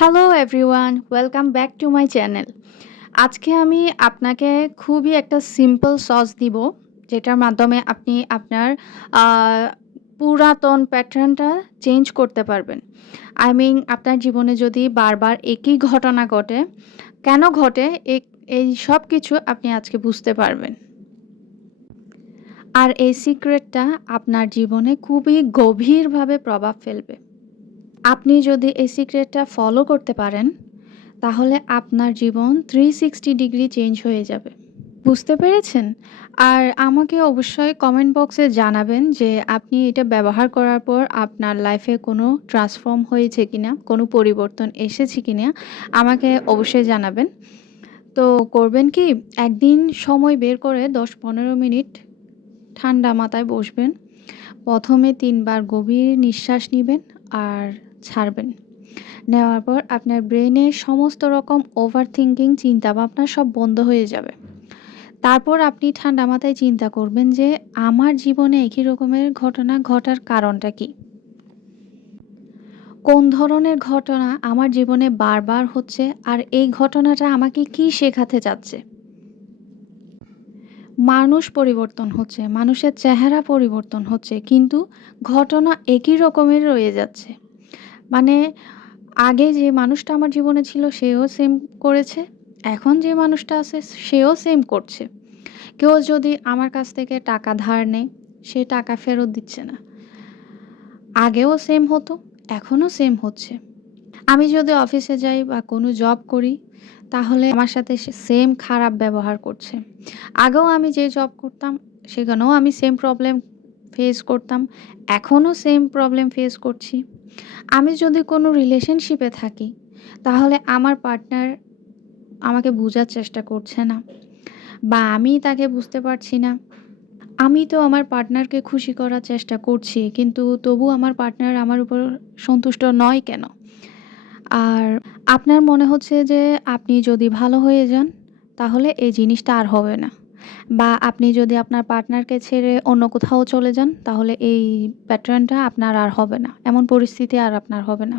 Hello everyone, welcome back to my channel. আজকে আমি আপনাকে খুবই একটা সিম্পল সস দিব, যেটার মাধ্যমে আপনি আপনার আ পুরাতন প্যাটার্নটা চেঞ্জ করতে পারবেন। আই মিন আপনার জীবনে যদি বারবার একই ঘটনা ঘটে, কেন ঘটে এই সব কিছু আপনি আজকে বুঝতে পারবেন। আর এই সিক্রেটটা আপনার জীবনে খুবই গভীরভাবে প্রভাব ফেলবে। আপনি যদি এই সিক্রেটটা ফলো করতে পারেন, তাহলে আপনার জীবন 360 ডিগ্রি চেঞ্জ হয়ে যাবে। বুঝতে পেরেছেন? আর আমাকে অবশ্যই কমেন্ট বক্সে জানাবেন যে আপনি এটা ব্যবহার করার পর আপনার লাইফে কোনো ট্রান্সফর্ম হয়েছে কিনা, কোনো পরিবর্তন এসেছে কিনা আমাকে অবশ্যই জানাবেন। তো করবেন কি, একদিন সময় বের করে ১০-১৫ মিনিট ঠান্ডা মাথায় বসবেন। ১ম এ ৩ বার গভীর নিঃশ্বাস নিবেন আর ছাড়বেন। নেওয়ার পর আপনার ব্রেইনে সমস্ত রকম ওভারথিংকিং চিন্তাভাবনা সব বন্ধ হয়ে যাবে। তারপর আপনি ঠান্ডা মাথায় চিন্তা করবেন যে আমার জীবনে একই রকমের ঘটনা ঘটার কারণটা কী? কোন ধরনের ঘটনা আমার জীবনে বারবার হচ্ছে আর এই ঘটনাটা আমাকে কী শেখাতে চাচ্ছে? মানুষ পরিবর্তন হচ্ছে, মানুষের চেহারা পরিবর্তন হচ্ছে, কিন্তু ঘটনা একই রকমের রয়ে যাচ্ছে। মানে আগে যে মানুষটা আমার জীবনে ছিল সেও সেম করেছে। এখন যে মানুষটা আছে সেও সেম করছে। কেউ যদি আমার কাছ থেকে টাকা ধার নেয়, সে টাকা ফেরত দিচ্ছে না। আগেও সেম হতো, এখনও সেম হচ্ছে। আমি যদি অফিসে যাই বা কোনো জব করি, তাহলে আমার সাথে সে সেম খারাপ ব্যবহার করছে। আগেও আমি যে জব করতাম, সেখানেও আমি সেম প্রবলেম ফেস করতাম। এখনও সেম প্রবলেম ফেস করছি। আমি যদি কোনো রিলেশনশিপে থাকি, তাহলে আমার পার্টনার আমাকে বুঝার চেষ্টা করছে না বা আমি তাকে বুঝতে পারছি না। আমি তো আমার পার্টনারকে খুশি করার চেষ্টা করছি, কিন্তু তবু আমার পার্টনার আমার উপর সন্তুষ্ট নয় কেন? আর আপনার মনে হচ্ছে যে আপনি যদি ভালো হয়ে যান, তাহলে এই জিনিসটা আর হবে না। বা আপনি যদি আপনার পার্টনারকে ছেড়ে অন্য কোথাও চলে যান, তাহলে এই প্যাটার্নটা আপনার আর হবে না। এমন পরিস্থিতি আর আপনার হবে না।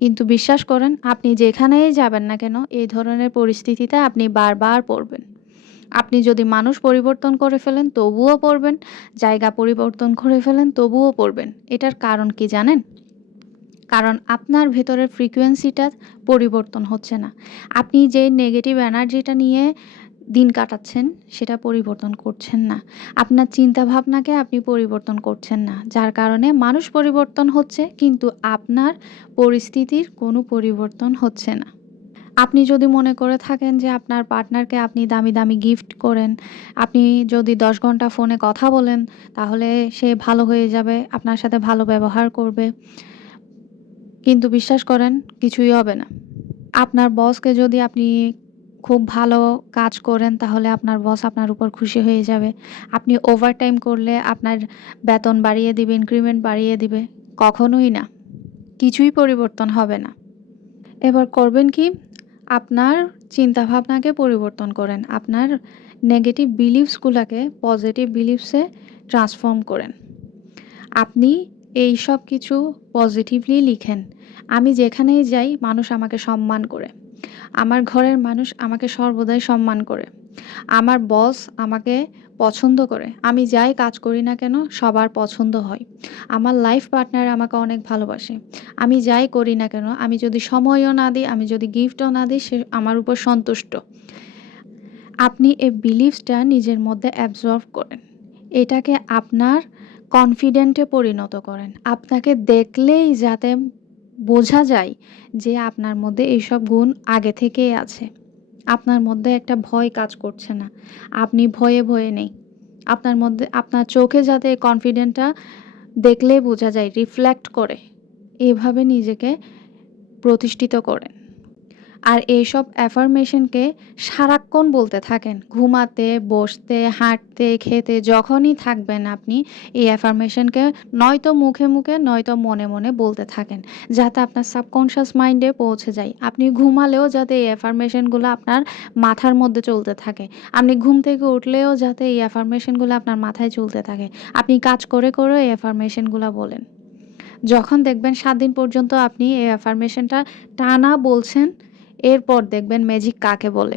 কিন্তু বিশ্বাস করেন, আপনি যেখানেই যাবেন না কেন, এই ধরনের পরিস্থিতিতে আপনি বারবার পড়বেন। আপনি যদি মানুষ পরিবর্তন করে ফেলেন, তবুও পড়বেন। জায়গা পরিবর্তন করে ফেলেন, তবুও পড়বেন। এটার কারণ কি জানেন? কারণ আপনার ভেতরের ফ্রিকোয়েন্সিটা পরিবর্তন হচ্ছে না। আপনি যে নেগেটিভ এনার্জিটা নিয়ে দিন কাটাচ্ছেন, সেটা পরিবর্তন করছেন না। আপনার চিন্তাভাবনাকে আপনি পরিবর্তন করছেন না। যার কারণে মানুষ পরিবর্তন হচ্ছে, কিন্তু আপনার পরিস্থিতির কোনো পরিবর্তন হচ্ছে না। আপনি যদি মনে করে থাকেন যে আপনার পার্টনারকে আপনি দামি, দামি গিফট করেন, আপনি যদি ১০ ঘন্টা ফোনে কথা বলেন, তাহলে সে ভালো হয়ে যাবে, আপনার সাথে ভালো ব্যবহার করবে। কিন্তু বিশ্বাস করেন, কিছুই হবে না। আপনার বসকে যদি আপনি খুব ভালো কাজ করেন, তাহলে আপনার বস আপনার উপর খুশি হয়ে যাবে। আপনি ওভারটাইম করলে আপনার বেতন বাড়িয়ে দিবে, ইনক্রিমেন্ট বাড়িয়ে দিবে। কখনোই না। কিছুই পরিবর্তন হবে না। এবার করবেন কি? আপনার চিন্তাভাবনাকে পরিবর্তন করেন। আপনার নেগেটিভ বিলিফসগুলাকে পজিটিভ বিলিফসে ট্রান্সফর্ম করেন। আপনি এইসব কিছু পজিটিভলি লিখেন। আমি যেখানেই যাই মানুষ আমাকে সম্মান করে। আমার ঘরের মানুষ আমাকে সর্বদাই সম্মান করে। আমার বস আমাকে পছন্দ করে। আমি যাই কাজ করি না কেন সবার পছন্দ হয়। আমার লাইফ পার্টনার আমাকে অনেক ভালোবাসে। আমি যাই করি না কেন, আমি যদি সময়ও না দিই, আমি যদি গিফটও না দিই, সে আমার উপর সন্তুষ্ট। আপনি এই বিলিফসটা নিজের মধ্যে অ্যাবজর্ব করেন। এটাকে আপনার কনফিডেন্টে পরিণত করেন। আপনাকে দেখলেই যাতে বোঝা যায় যে আপনার মধ্যে এইসব গুণ আগে থেকেই আছে। আপনার মধ্যে একটা ভয় কাজ করছে না। আপনি ভয়ে, ভয়ে নেই। আপনার মধ্যে আপনার চোখে যাতে এই কনফিডেন্টটা দেখলেই বোঝা যায়, রিফ্লেক্ট করে। এভাবে নিজেকে প্রতিষ্ঠিত করেন। আর এইসব অ্যাফার্মেশনকে সারাক্ষণ বলতে থাকেন। ঘুমাতে, বসতে, হাঁটতে, খেতে যখনই থাকবেন আপনি এই অ্যাফার্মেশনকে নয়তো মুখে, মুখে নয়তো মনে, মনে বলতে থাকেন। যাতে আপনার সাবকন্সিয়াস মাইন্ডে পৌঁছে যায়। আপনি ঘুমালেও যাতে এই অ্যাফার্মেশনগুলো আপনার মাথার মধ্যে চলতে থাকে। আপনি ঘুম থেকে উঠলেও যাতে এই অ্যাফার্মেশনগুলো আপনার মাথায় চলতে থাকে। আপনি কাজ করে, করেও এই অ্যাফার্মেশনগুলা বলেন। যখন দেখবেন ৭ দিন পর্যন্ত আপনি এই অ্যাফার্মেশনটা টানা বলছেন, এরপর দেখবেন ম্যাজিক কাকে বলে।